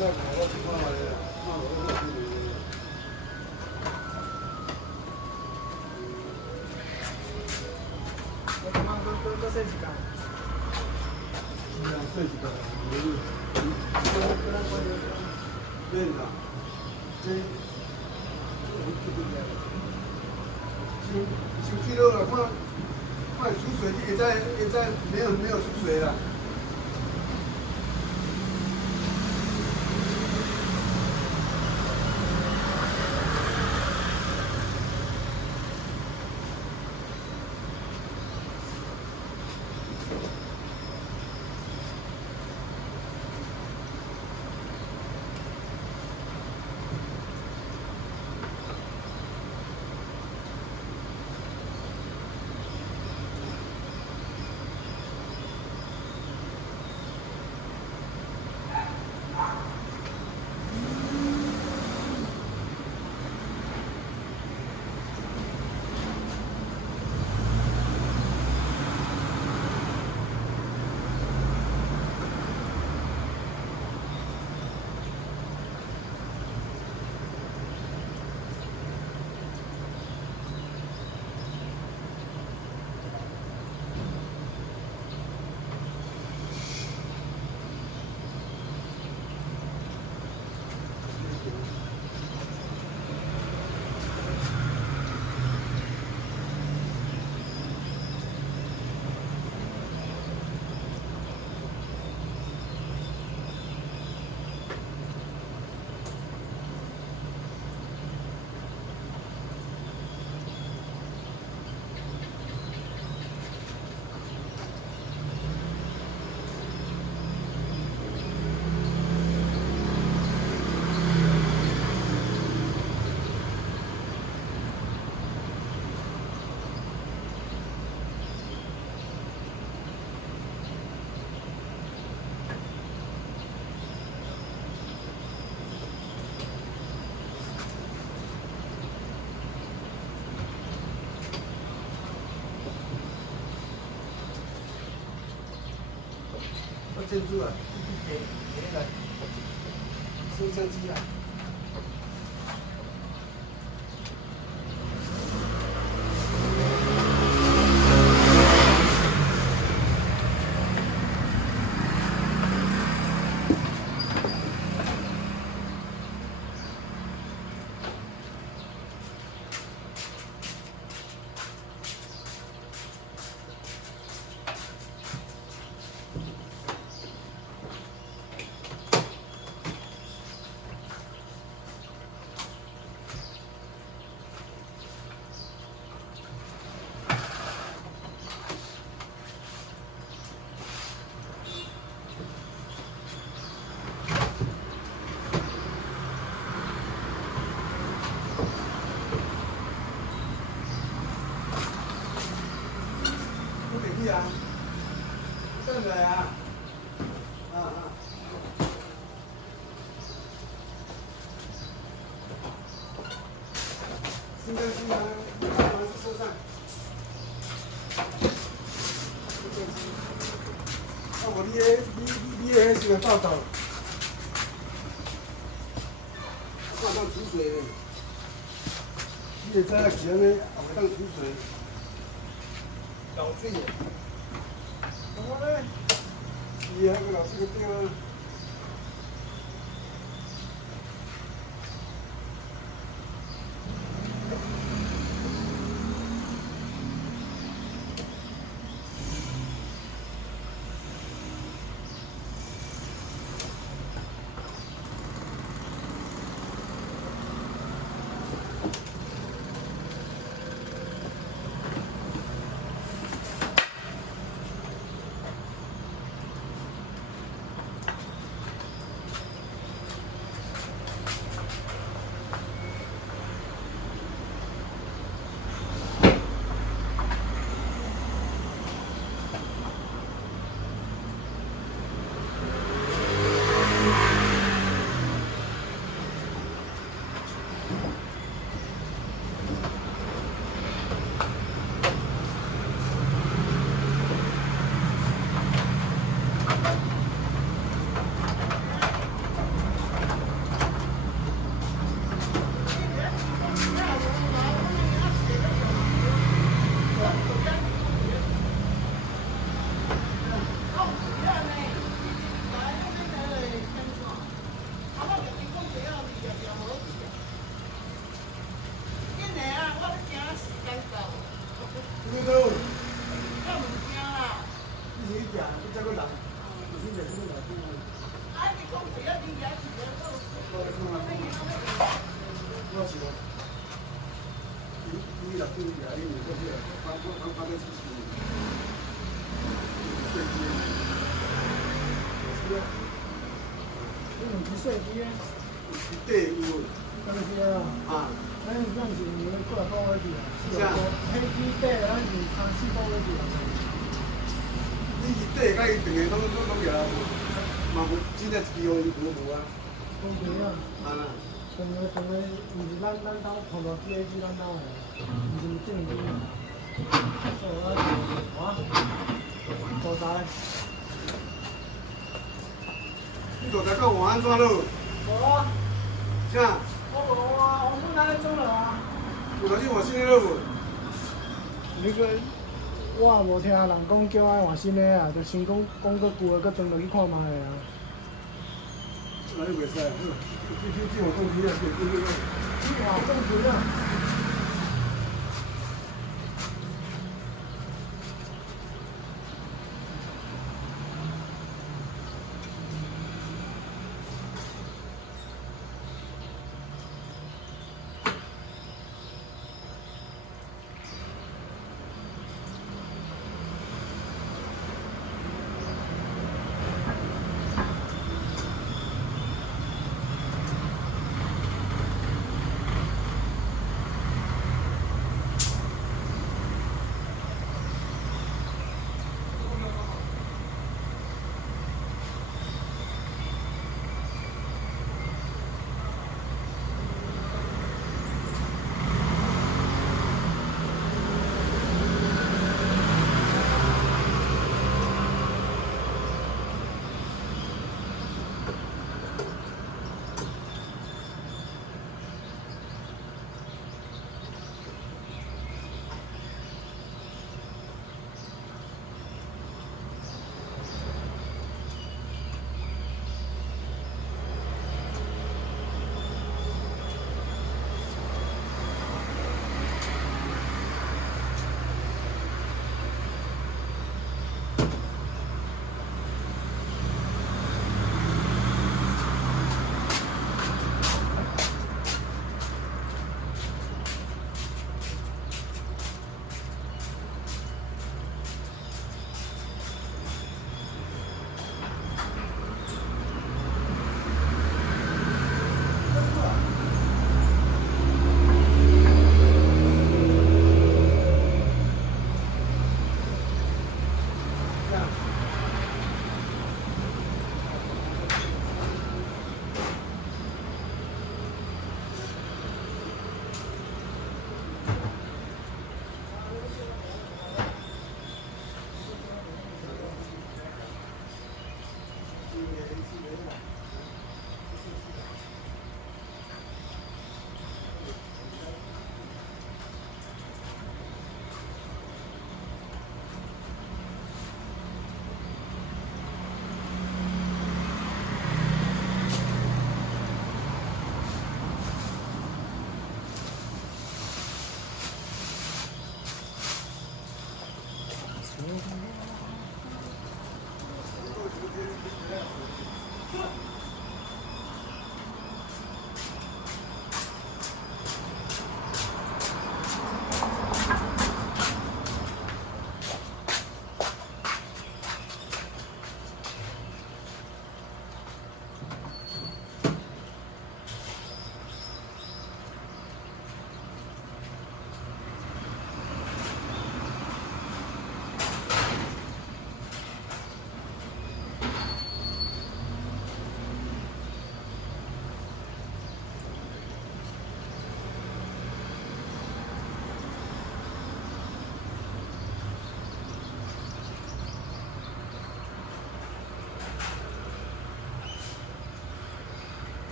再买我情况来了，那我就处理。我刚刚都设几个？这几个，院长，这先去了，快出水，也在没有出水了。建筑啊，给那个收相机啊。啊，正的呀，现在是车上，你也喜欢报道，马上出水，你也在那前面，马上出水，搞醉了。我嘞，你还个老师个地方。就是压力，这些发在自己。睡机。是啊。你用几岁机？对，有。当时啊。啊。咱是几年过来包去啊？是啊。黑机底咱是3、4包去啊。你底甲伊定个拢个啦，嘛无真正一支哦，无啊。公平啊。啊啦。当个，毋是咱兜碰到机咱兜的，毋是正机啊。啊？做啥？你做在讲换安怎咯？无啊。啥？我无啊，我本来做了啊。有甲你换新的了无？那个，我也无听人讲叫我换新的啊，就先讲个旧的，搁转落去看卖的啊。那你袂使，这换公司啊，你换公司啊？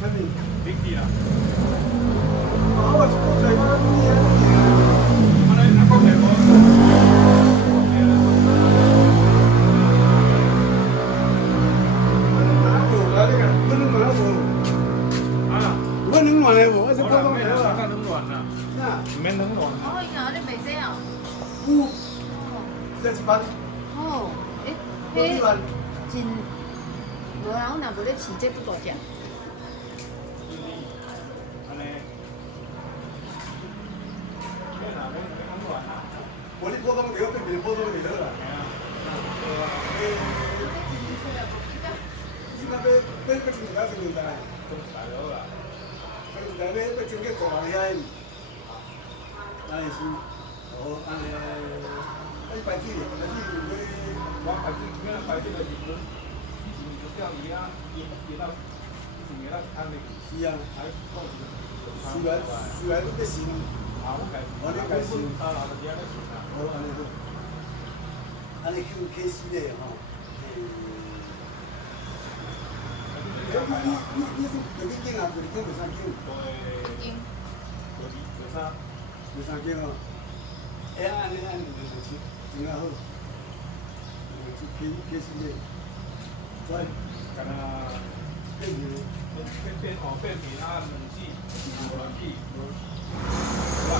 产品。你去啦。我是国粹，我你啊。啊，你国粹无？我冷暖的无，我是普通的啊。啊。冷暖啦，那唔免冷暖。哦，原来你袂使哦。有，这一万，哦，一万。真，无啊，我若无咧饲这不大只。安尼。我你普通的，对面普通的好啦。你那边要请人家先问下。中大佬啦。要请去做人遐，那是，哦，安尼，你排水，排水有要，我排水，今仔排水就是讲，就叫伊啊，伊那，是伊那摊的。是啊，虽然你要信，啊，我家，我你家信，啊，就伊安尼信啦。好，安尼好，安尼叫客死的吼。你是第几间啊？第二间第三间？经。第三间哦。安尼就是真啊好，就是客死的，所以干那变面，变面啊，两子，无两子，是吧？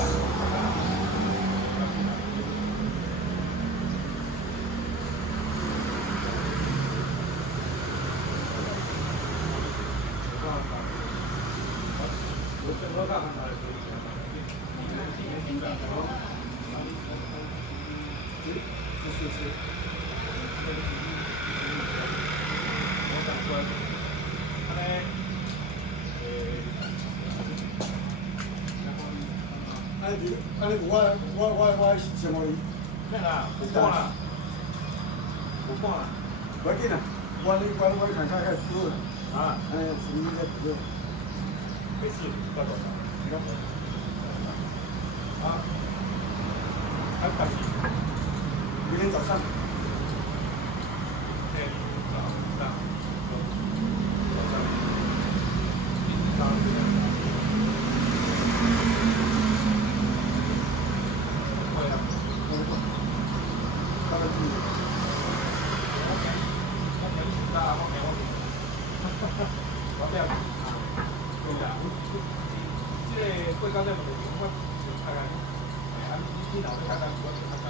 安尼我想我咩啦？有半啦，有半啦。不要紧啦，我看看看好啦。啊，安尼生意在不错。没事，快点。你讲。啊，还可以。明天早上。明天早上。过到这问题，我就看看，你老是看看，我就看看。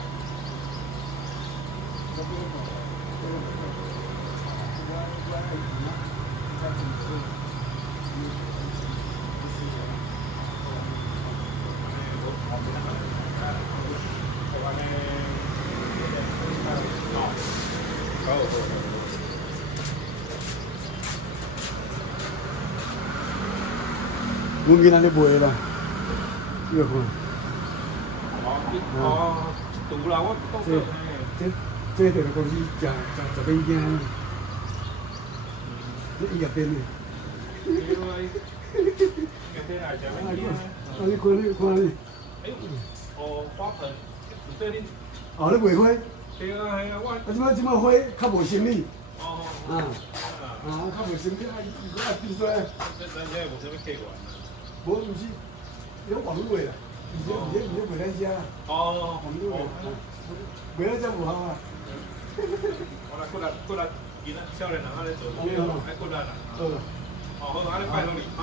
我今仔日卖啦，你看。哦，堵啦，我到这。这电力公司十几件，这伊业店的。你看你。哦，花盆，对你。哦，你卖花？对啊，系啊，我。即摆花较无生意。哦。较无生意，伊个比赛。这无啥物客源。无，毋是，有网络的啦，而且卖咱遮啦。哦。网络的，卖咱遮无效啊。我来过来，今仔少年人安尼做，爱过来啦。好，安尼拜托你。好。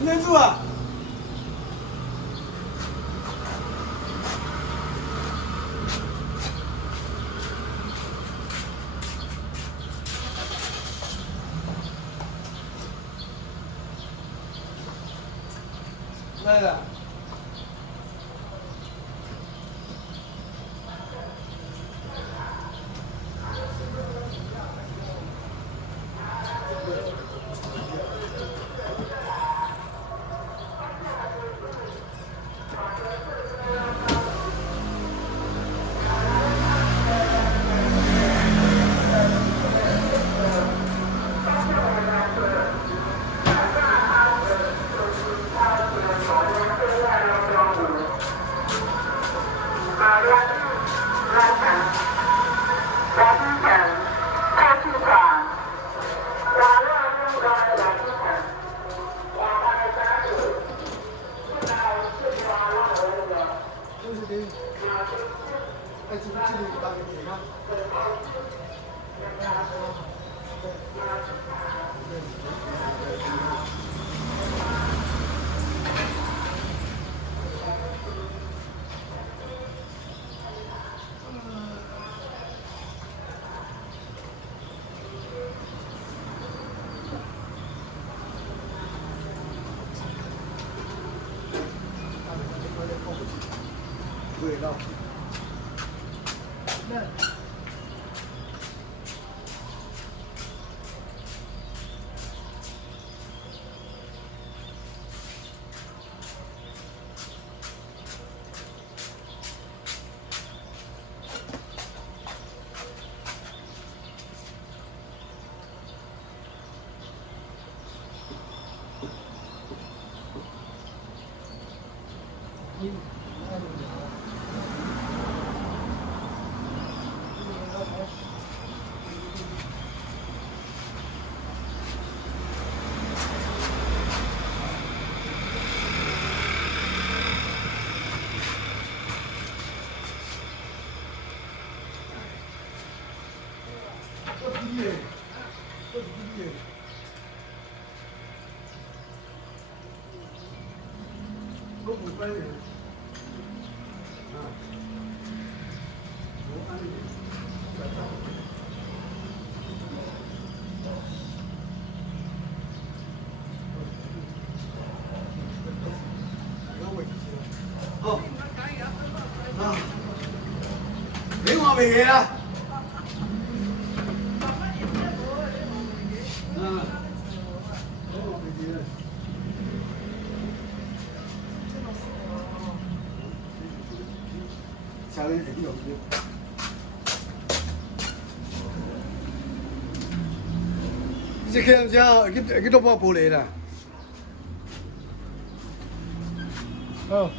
念住啊！来了。味道。好，啊，没话没嘢啦。下面这个这个叫，这个都冇玻璃啦。哦。